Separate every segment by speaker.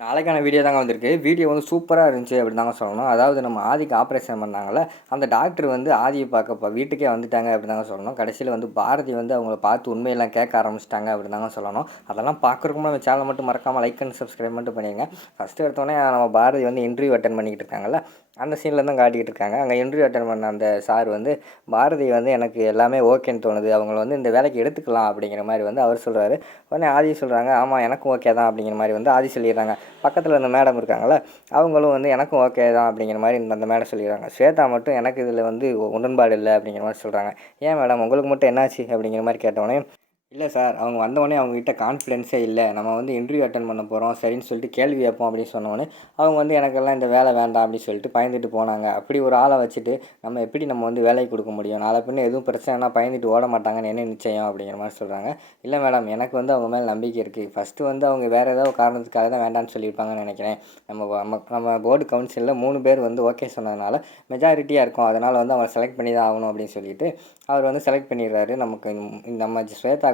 Speaker 1: நாளைக்கான வீடியோ தாங்க வந்திருக்கு. வீடியோ வந்து சூப்பராக இருந்துச்சு அப்படிதாங்க தாங்க சொல்லணும். அதாவது நம்ம ஆதிக்கு ஆப்ரேஷன் பண்ணாங்கல்ல அந்த டாக்டர் வந்து ஆதியை பார்க்கப்போ வீட்டுக்கே வந்துட்டாங்க அப்படி தாங்க சொல்லணும். கடைசியில் வந்து பாரதி வந்து அவங்கள பார்த்து உண்மையெல்லாம் கேட்க ஆரம்பிச்சிட்டாங்க அப்படிதாங்க தாங்க சொல்லணும். அதெல்லாம் பார்க்குறதுக்கு நம்ம சேனல் மட்டும் மறக்காமல் லைக் அண்ட் சப்ஸ்கிரைப் மட்டும் பண்ணிடுங்க. ஃபஸ்ட்டு எடுத்தோடனே நம்ம பாரதி வந்து இன்டர்வியூ அட்டன் பண்ணிக்கிட்டு இருக்காங்கல்ல அந்த சீனில் தான் காட்டிக்கிட்டு இருக்காங்க. அங்கே இன்டர்வியூ அட்டன் பண்ண அந்த சார் வந்து பாரதி வந்து எனக்கு எல்லாமே ஓகேன்னு தோணுது. அவங்கள வந்து இந்த வேலைக்கு எடுத்துக்கலாம். அப்படிங்கிற மாதிரி வந்து அவர் சொல்கிறாரு உடனே ஆதி சொல்கிறாங்க ஆமாம் எனக்கும் ஓகே தான். அப்படிங்கிற மாதிரி வந்து ஆதி சொல்லிடுறாங்க. பக்கத்தில் இந்த மேடம் இருக்காங்களே அவங்களும் வந்து எனக்கும் ஓகே தான். அப்படிங்கிற மாதிரி இந்த அந்த மேடம் சொல்லிடுறாங்க. ஸ்வேதா மட்டும் எனக்கு இதில் வந்து உடன்பாடு இல்லை. அப்படிங்கிற மாதிரி சொல்கிறாங்க ஏன் மேடம் உங்களுக்கு மட்டும் என்னாச்சு? அப்படிங்கிற மாதிரி கேட்டோடனே இல்லை சார் அவங்க வந்தவொடனே அவங்ககிட்ட கான்ஃபிடென்ஸே இல்லை. நம்ம வந்து இன்டர்வியூ அட்டன் பண்ண போகிறோம் சரின்னு சொல்லிட்டு கேள்வி கேட்போம் அப்படின்னு சொன்னோடனே அவங்க வந்து எனக்கெல்லாம் இந்த வேலை வேண்டாம் அப்படின்னு சொல்லிட்டு பயந்துட்டு போனாங்க. அப்படி ஒரு ஆளை வச்சுட்டு நம்ம எப்படி நம்ம வந்து வேலைக்கு கொடுக்க முடியும்? நாளை பின்ன எதுவும் பிரச்சனைனா பயந்துட்டு ஓட மாட்டாங்கன்னு என்ன நிச்சயம் அப்படிங்கிற மாதிரி சொல்கிறாங்க இல்லை மேடம் எனக்கு வந்து அவங்க மேலே நம்பிக்கை இருக்குது ஃபஸ்ட்டு வந்து அவங்க வேறு ஏதாவது காரணத்துக்காக தான் வேண்டாம்னு சொல்லியிருப்பாங்கன்னு நினைக்கிறேன். நம்ம நம்ம போர்டு கவுன்சிலில் மூணு பேர் வந்து ஓகே சொன்னதுனால மெஜாரிட்டியாக இருக்கும். அதனால் வந்து அவங்க செலக்ட் பண்ணி தான் ஆகணும் அப்படின்னு சொல்லிட்டு அவர் வந்து செலக்ட் பண்ணிடுறாரு. நமக்கு இந்த நம்ம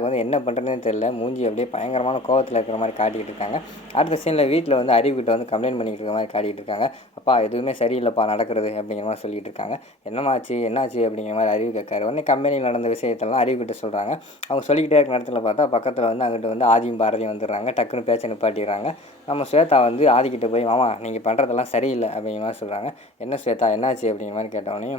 Speaker 1: ஸ்வேதாவுக்கு வந்து என்ன பண்ணுறதுன்னு தெரியல. மூஞ்சி அப்படியே பயங்கரமான கோவத்தில் இருக்கிற மாதிரி காட்டிக்கிட்டு இருக்காங்க. அடுத்த சீனில் வீட்டில் வந்து அறிவுகிட்ட வந்து கம்ப்ளைண்ட் பண்ணிக்கிட்டு இருக்க மாதிரி காட்டிகிட்டு இருக்காங்க. அப்பா எதுவுமே சரியில்லைப்பா நடக்கிறது அப்படிங்கிற மாதிரி சொல்லிட்டு இருக்காங்க. என்னமாச்சு என்னாச்சு அப்படிங்கிற மாதிரி அறிவு கேட்காரு. உடனே கம்பெனியில் நடந்த விஷயத்தெல்லாம் அறிவுகிட்ட சொல்கிறாங்க அவங்க சொல்லிக்கிட்டே இருக்கிற இடத்துல பார்த்தா பக்கத்தில் வந்து அங்கிட்ட வந்து ஆதியும் பாரதியும் வந்துடுறாங்க. டக்குன்னு பேச்சை நிப்பாட்டிடுறாங்க. நம்ம ஸ்வேதா வந்து ஆதிக்கிட்ட போய் மாமா நீங்கள் பண்ணுறதெல்லாம் சரியில்லை அப்படிங்கிற மாதிரி சொல்கிறாங்க என்ன ஸ்வேதா என்னாச்சு? அப்படிங்கிற மாதிரி கேட்டவொடனே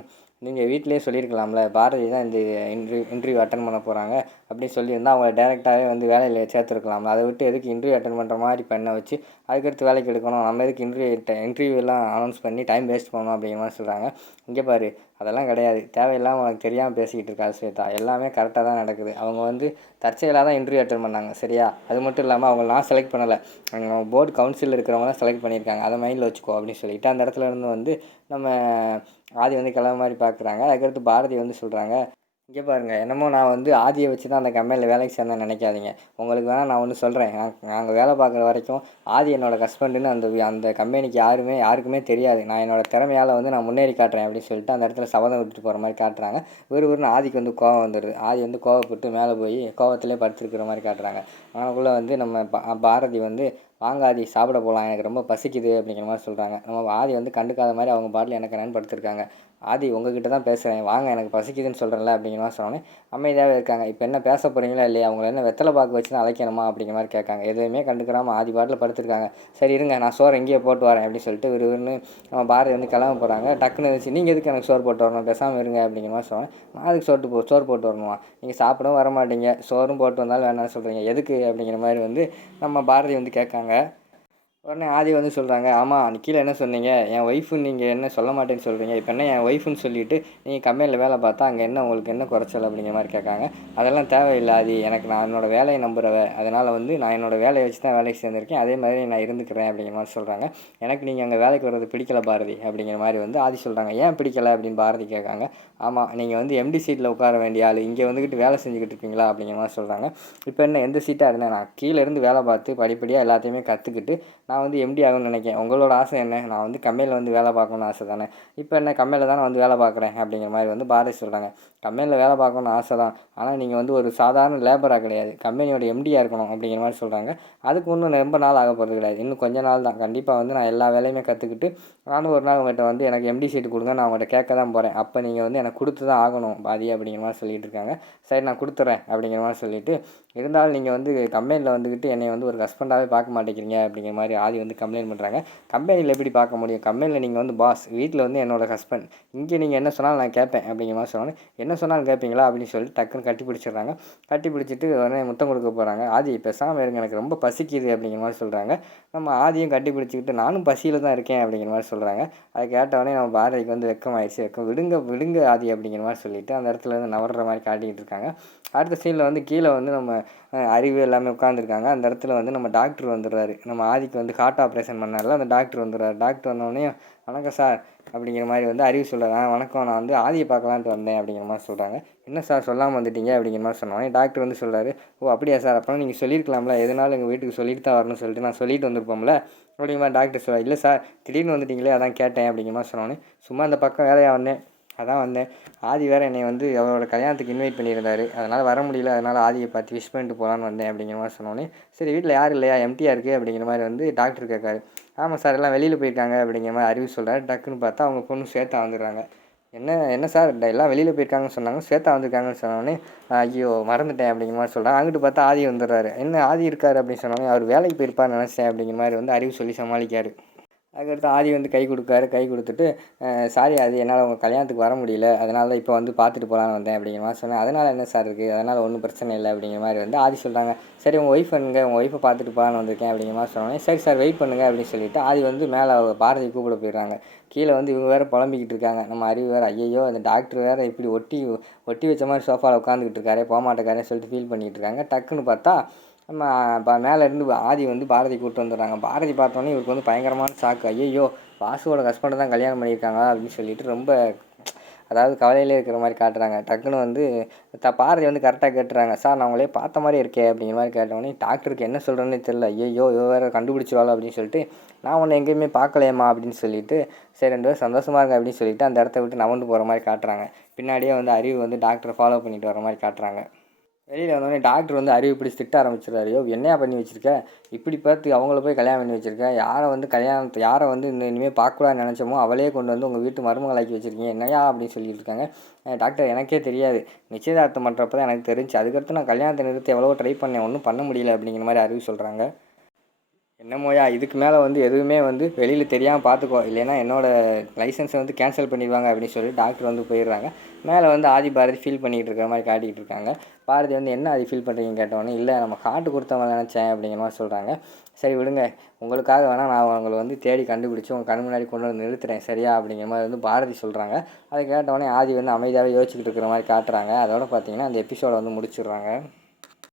Speaker 1: நீங்கள் வீட்டிலேயே சொல்லியிருக்கலாம்ல பாரதி தான் இந்த இன்டர்வியூ இன்டர்வியூ அட்டன் பண்ண போகிறாங்க அப்படின்னு சொல்லியிருந்தால் அவங்கள டேரெக்டாகவே வந்து வேலையில் சேர்த்துருக்கலாம்ல. அதை விட்டு எதுக்கு இன்டர்வியூ அட்டன் பண்ணுற மாதிரி பண்ண வச்சு அதுக்கடுத்து வேலைக்கு எடுக்கணும் நம்ம எதுக்கு இன்டர்வியூ இன்டர்வியூலாம் அனௌன்ஸ் பண்ணி டைம் வேஸ்ட் பண்ணணும் அப்படிங்கிற மாதிரி சொல்கிறாங்க இங்கே பாரு அதெல்லாம் கிடையாது. தேவையில்லாமல் உனக்கு தெரியாமல் பேசிக்கிட்டு இருக்கா ஸ்வேதா எல்லாமே கரெக்டாக தான் நடக்குது. அவங்க வந்து தற்செயலாக தான் இன்டர்வியூ அட்டன் பண்ணாங்க சரியா? அது மட்டும் இல்லாமல் அவங்க நான் செலக்ட் பண்ணலை. அவங்க போர்டு கவுன்சிலில் இருக்கிறவங்க தான் செலக்ட் பண்ணியிருக்காங்க. அதை மைண்டில் வச்சுக்கோ அப்படின்னு சொல்லிட்டு அந்த இடத்துல இருந்து வந்து நம்ம ஆதி வந்து கிளம்ப மாதிரி பார்க்குறாங்க அதுக்கடுத்து பாரதி வந்து சொல்கிறாங்க இங்கே பாருங்கள் என்னமோ நான் வந்து ஆதியை வச்சு தான் அந்த கம்பெனியில் வேலைக்கு சேர்ந்தேன் நினைக்காதீங்க. உங்களுக்கு வேணால் நான் ஒன்று சொல்கிறேன் நாங்கள் வேலை பார்க்குற வரைக்கும் ஆதி என்னோடய ஹஸ்பண்டுன்னு அந்த அந்த கம்பெனிக்கு யாருமே யாருக்குமே தெரியாது. நான் என்னோடய திறமையால் வந்து நான் முன்னேறி காட்டுறேன் அப்படின்னு சொல்லிட்டு அந்த இடத்துல சபதம் விட்டுட்டு போகிற மாதிரி காட்டுறாங்க. ஒரு ஆதிக்கு வந்து கோவம் வந்துடுது ஆதி வந்து கோவப்பட்டு மேலே போய் கோவத்திலே படுத்துருக்கிற மாதிரி காட்டுறாங்க. அவனுக்குள்ளே வந்து நம்ம பாரதி வந்து வாங்க ஆதி சாப்பிட போகலாம் எனக்கு ரொம்ப பசிக்குது அப்படிங்கிற மாதிரி சொல்கிறாங்க நம்ம ஆதி வந்து கண்டுக்காத மாதிரி அவங்க பாட்டில் எனக்கு என்னென்னு படுத்துருக்காங்க. ஆதி உங்ககிட்ட தான் பேசுகிறேன் வாங்க எனக்கு பசிக்குதுன்னு சொல்கிறேன்ல அப்படிங்கிற மாதிரி சொன்னோன்னே அமைதியாகவே இருக்காங்க. இப்போ என்ன பேச போகிறீங்களா இல்லையா? அவங்கள என்ன வெத்தலை பாக்கு வச்சு தான் அழைக்கணுமா அப்படிங்கிற மாதிரி கேட்காங்க. எதுவுமே கண்டுக்கிறாமல் ஆதி பாட்டில் படுத்திருக்காங்க. சரி இருங்க நான் சோறு இங்கேயே போட்டு வரேன் அப்படின்னு சொல்லிட்டு விறுவிறுன்னு நம்ம பாரதி வந்து கிளம்ப போகிறாங்க டக்குன்னு வச்சு நீங்கள் எதுக்கு எனக்கு சோறு போட்டு வரணும்? பேசாமல் இருங்க அப்படிங்கிற மாதிரி சொன்னேன் நான் அதுக்கு சோட்டு போ சோறு போட்டு வரணுமா? நீங்கள் சாப்பிடவும் வர மாட்டீங்க சோறும் போட்டு வந்தாலும் வேணாம்னு சொல்கிறீங்க எதுக்கு? அப்படிங்கிற மாதிரி வந்து நம்ம பாரதி வந்து கேட்காங்க. பாருங்கள் உடனே ஆதி வந்து சொல்கிறாங்க ஆமாம் கீழே என்ன சொன்னீங்க? என் ஒய்ஃபு நீங்கள் என்ன சொல்ல மாட்டேன்னு சொல்கிறீங்க இப்போ என்ன என் ஒய்ஃபுன்னு சொல்லிவிட்டு நீங்கள் கம்பெனியில் வேலை பார்த்தா அங்கே என்ன உங்களுக்கு என்ன குறைச்சல்? அப்படிங்கிற மாதிரி கேட்காங்க. அதெல்லாம் தேவையில்லை ஆதி. எனக்கு நான் என்னோடய வேலையை நம்புகிறவ அதனால் வந்து நான் என்னோடய வேலையை வச்சு தான் வேலைக்கு சேர்ந்துருக்கேன். அதே மாதிரி நான் இருந்துக்கிறேன் அப்படிங்கிற மாதிரி சொல்கிறாங்க எனக்கு நீங்கள் அங்கே வேலைக்கு வர்றது பிடிக்கல பாரதி அப்படிங்கிற மாதிரி வந்து ஆதி சொல்கிறாங்க ஏன் பிடிக்கலை? அப்படின்னு பாரதி கேட்காங்க. ஆமாம் நீங்கள் வந்து எம்டி சீட்டில் உட்கார வேண்டிய ஆள். இங்கே வந்துக்கிட்டு வேலை செஞ்சுக்கிட்டு இருக்கீங்களா? அப்படிங்கிற மாதிரி சொல்கிறாங்க இப்போ என்ன எந்த சீட்டாக இருந்தேன் நான் கீழே இருந்து வேலை பார்த்து படிப்படியாக எல்லாத்தையுமே கற்றுக்கிட்டு நான் வந்து எம்டி ஆகணும்னு நினைக்கேன் உங்களோட ஆசை என்ன? நான் வந்து கம்பெனியில் வந்து வேலை பார்க்கணுன்னு ஆசை தானே? இப்போ என்ன கம்பெனியில் தான் நான் வந்து வேலை பார்க்குறேன் அப்படிங்கிற மாதிரி வந்து பாரதி சொல்கிறாங்க கம்பெனியில் வேலை பார்க்கணுன்னு ஆசை தான். ஆனால் நீங்கள் வந்து ஒரு சாதாரண லேபராக கிடையாது. கம்பெனியோட எம்டியாக இருக்கணும் அப்படிங்கிற மாதிரி சொல்கிறாங்க அதுக்கு இன்னும் ரொம்ப நாள் ஆக போகிறது கிடையாது. இன்னும் கொஞ்ச நாள் தான். கண்டிப்பாக வந்து நான் எல்லா வேலையுமே கற்றுக்கிட்டு நானும் ஒரு நாள் உங்கள்கிட்ட வந்து எனக்கு எம்டி சீட்டு கொடுங்க. நான் உங்கள்கிட்ட கேட்க தான் போகிறேன் அப்போ நீங்கள் வந்து எனக்கு கொடுத்து தான் ஆகணும் பாதி அப்படிங்கிற மாதிரி சொல்லிட்டு இருக்காங்க. சரி நான் கொடுத்துட்றேன் அப்படிங்கிற மாதிரி சொல்லிவிட்டு இருந்தாலும் நீங்கள் வந்து கம்பெனியில் வந்துக்கிட்டு என்னை வந்து ஒரு ஹஸ்பண்டாகவே பார்க்க மாட்டேங்கிறீங்க அப்படிங்கிற மாதிரி ஆதி வந்து கம்ப்ளைண்ட் பண்ணுறாங்க கம்பெனியில் எப்படி பார்க்க முடியும்? கம்பெனியில் நீங்கள் வந்து பாஸ் வீட்டில் வந்து என்னோடய ஹஸ்பண்ட் இங்கே நீங்கள் என்ன சொன்னாலும் நான் கேட்பேன் அப்படிங்கிற மாதிரி சொன்னாலும் என்ன சொன்னாலும் கேட்பீங்களா? அப்படின்னு சொல்லிட்டு டக்குன்னு கட்டி பிடிச்சிடுறாங்க. கட்டி பிடிச்சிட்டு உடனே முத்தம் கொடுக்க போகிறாங்க ஆதி பேசாமல் இருங்க. எனக்கு ரொம்ப பசிக்குது அப்படிங்கிற மாதிரி சொல்கிறாங்க நம்ம ஆதியும் கட்டி பிடிச்சிக்கிட்டு நானும் பசியில் தான் இருக்கேன் அப்படிங்கிற மாதிரி சொல்கிறாங்க அதை கேட்டவொடனே நம்ம பாரதிக்கு வந்து வெக்கம் ஆயிடுச்சு வெக்கம். விடுங்க விடுங்க ஆதி அப்படிங்கிற மாதிரி சொல்லிவிட்டு அந்த இடத்துல வந்து நவர்ற மாதிரி காட்டிக்கிட்டு இருக்காங்க. அடுத்த சீனில் வந்து கீழே வந்து நம்ம அறிவு எல்லாமே உட்காந்துருக்காங்க அந்த இடத்துல வந்து நம்ம டாக்டர் வந்துடுறாரு. நம்ம ஆதிக்கு வந்து ஹார்ட் ஆப்ரேஷன் பண்ணார்ல அந்த டாக்டர் வந்துடுறாரு. டாக்டர் வந்தோடனே வணக்கம் சார் அப்படிங்கிற மாதிரி வந்து அறிவு சொல்கிறாங்க வணக்கம். நான் வந்து ஆதியை பார்க்கலான்ட்டு வந்தேன் அப்படிங்கிற மாதிரி சொல்கிறாங்க என்ன சார் சொல்லாமல் வந்துட்டீங்க அப்படிங்கிற மாதிரி சொன்னோன்னே டாக்டர் வந்து சொல்கிறாரு ஓ அப்படியா சார் அப்போ நீங்கள் சொல்லியிருக்கலாம்ல. எதனாலும் எங்கள் வீட்டுக்கு சொல்லிட்டு தான் வரணும்னு சொல்லிட்டு நான் சொல்லிட்டு வந்திருப்போம்ல அப்படிங்கிற மாதிரி டாக்டர் சொல்ல இல்லை சார் திடீர்னு வந்துட்டீங்களே அதான் கேட்டேன் அப்படிங்கிற மாதிரி சொன்னோன்னே சும்மா அந்த பக்கம் வேலையாக வந்தேன். அதான் வந்தேன். ஆதி வேறு என்னை வந்து அவரோட கல்யாணத்துக்கு இன்வைட் பண்ணியிருந்தார். அதனால் வர முடியல. அதனால் ஆதியை பார்த்து விஷ் பண்ணிட்டு போகலான்னு வந்தேன் அப்படிங்கிற மாதிரி சொன்னோன்னே சரி வீட்டில் யாரும் இல்லையா? எம்டியாக இருக்குது அப்படிங்கிற மாதிரி வந்து டாக்டர் கேட்காரு. ஆமாம் சார் எல்லாம் வெளியில் போயிருக்காங்க அப்படிங்கிற மாதிரி அறிவு சொல்கிறாரு டக்குன்னு பார்த்தா அவங்க பொண்ணு ஸ்வேதா வந்துடுறாங்க. என்ன என்ன சார் எல்லாம் வெளியில் போயிருக்காங்கன்னு சொன்னாங்க. ஸ்வேதா வந்திருக்காங்கன்னு சொன்னோடனே ஐயோ மறந்துட்டேன் அப்படிங்கிற மாதிரி சொல்கிறாங்க அங்கிட்டு பார்த்தா ஆதி வந்துடுறாரு. என்ன ஆதி இருக்கார் அப்படின்னு சொன்னோடனே அவர் வேலைக்கு போயிருப்பார் நினச்சேன் அப்படிங்கிற மாதிரி வந்து அறிவு சொல்லி சமாளிக்கார். அதுக்கடுத்து ஆதி வந்து கை கொடுக்காரு. கை கொடுத்துட்டு சாரி அது என்னால் உங்கள் கல்யாணத்துக்கு வர முடியல. அதனால தான் இப்போ வந்து பார்த்துட்டு போகலான்னு வந்தேன் அப்படிங்கிற மாதிரி சொன்னேன். அதனால் என்ன சார் இருக்குது அதனால் ஒன்றும் பிரச்சனை இல்லை அப்படிங்கிற மாதிரி வந்து ஆதி சொல்கிறாங்க சரி உங்கள் ஒய்ஃப் பண்ணுங்க உங்கள் ஒய்ஃபை பார்த்துட்டு போகலான்னு வந்திருக்கேன் அப்படிங்கிற மாதிரி சொன்னோன்னே சரி சார் வெயிட் பண்ணுங்க அப்படின்னு சொல்லிட்டு ஆதி வந்து மேலே பாரதி கூப்பிட போயிடுறாங்க. கீழே வந்து இவங்க வேறு புலம்பிக்கிட்டு இருக்காங்க. நம்ம அறிவு வேறு ஐயையோ அந்த டாக்டர் வேறு இப்படி ஒட்டி ஒட்டி வச்ச மாதிரி சோஃபாவில் உட்காந்துக்கிட்டு இருக்காரு போக மாட்டேக்காரன்னு சொல்லிட்டு ஃபீல் பண்ணிகிட்டு இருக்காங்க. டக்குன்னு பார்த்தா நம்ம இப்போ மேலேருந்து ஆதி வந்து பாரதி கூப்பிட்டு வந்துடுறாங்க. பாரதி பார்த்தோன்னே இவருக்கு வந்து பயங்கரமான ஷாக்கு ஐயோ வாசுவோட ஹஸ்பண்டை தான் கல்யாணம் பண்ணியிருக்காங்களா அப்படின்னு சொல்லிட்டு ரொம்ப அதாவது கவலையிலே இருக்கிற மாதிரி காட்டுறாங்க. டக்குன்னு வந்து த பாரதி வந்து கரெக்டாக கேட்டுறாங்க. சார் நான் உங்களே பார்த்த மாதிரி இருக்கே அப்படிங்கிற மாதிரி கேட்டோடனே டாக்டருக்கு என்ன சொல்கிறேன்னு தெரில ஐயோ இவ வேறு கண்டுபிடிச்சிவாளோ அப்படின்னு சொல்லிட்டு நான் உன்னை எங்கேயுமே பார்க்கலையம்மா அப்படின்னு சொல்லிட்டு சரி ரெண்டு பேரும் சந்தோஷமாக இருங்க அப்படின்னு சொல்லிட்டு அந்த இடத்த விட்டு நவண்டு போகிற மாதிரி காட்டுறாங்க. பின்னாடியே வந்து அறிவு வந்து டாக்டரை ஃபாலோ பண்ணிட்டு வர மாதிரி காட்டுறாங்க. வெளியில் வந்தோடனே டாக்டர் வந்து அறிவு இப்படி திட்ட ஆரம்பிச்சிடுறாரு யோ என்னையா பண்ணி வச்சுருக்க? இப்படி பார்த்து அவங்கள போய் கல்யாணம் பண்ணி வச்சுருக்கேன் யாரை வந்து கல்யாணத்தை யாரை வந்து இன்னும் இனிமேல் பார்க்கக்கூடாதுன்னு நினச்சோமோ அவளே கொண்டு வந்து உங்கள் வீட்டு மருமகளாக்கி வச்சிருக்கீங்க. என்னையா அப்படின்னு சொல்லிட்டு இருக்காங்க. டாக்டர் எனக்கே தெரியாது. நிச்சயதார்த்தம் பண்ணுறப்ப தான் எனக்கு தெரிஞ்சு அதுக்கடுத்து நான் கல்யாணத்தை நிறுத்தி எவ்வளோ ட்ரை பண்ணேன். ஒன்றும் பண்ண முடியல அப்படிங்கிற மாதிரி அறிவு சொல்கிறாங்க என்னமோயா இதுக்கு மேலே வந்து எதுவுமே வந்து வெளியில் தெரியாமல் பார்த்துக்கோ இல்லைன்னா என்னோடய லைசன்ஸை வந்து கேன்சல் பண்ணிடுவாங்க அப்படின்னு சொல்லி டாக்டர் வந்து போயிடுறாங்க. மேலே வந்து ஆதி பாரதி ஃபீல் பண்ணிக்கிட்டு இருக்கிற மாதிரி காட்டிக்கிட்டு இருக்காங்க. பாரதி வந்து என்ன ஆதி ஃபீல் பண்ணுறீங்கன்னு கேட்டோன்னே இல்லை நம்ம காட்டு கொடுத்தவங்க நினச்சேன் அப்படிங்கிற மாதிரி சொல்கிறாங்க சரி விடுங்க. உங்களுக்காக வேணால் நான் உங்களை வந்து தேடி கண்டுபிடிச்சி உங்கள் கண் முன்னாடி கொண்டு வந்து நிறுத்துறேன். சரியா? அப்படிங்கிற மாதிரி வந்து பாரதி சொல்கிறாங்க அதை கேட்டோடனே ஆதி வந்து அமைதியாகவே யோசிச்சுக்கிட்டு இருக்கிற மாதிரி காட்டுறாங்க. அதோட பார்த்தீங்கன்னா அந்த எபிசோடை வந்து முடிச்சிடுறாங்க.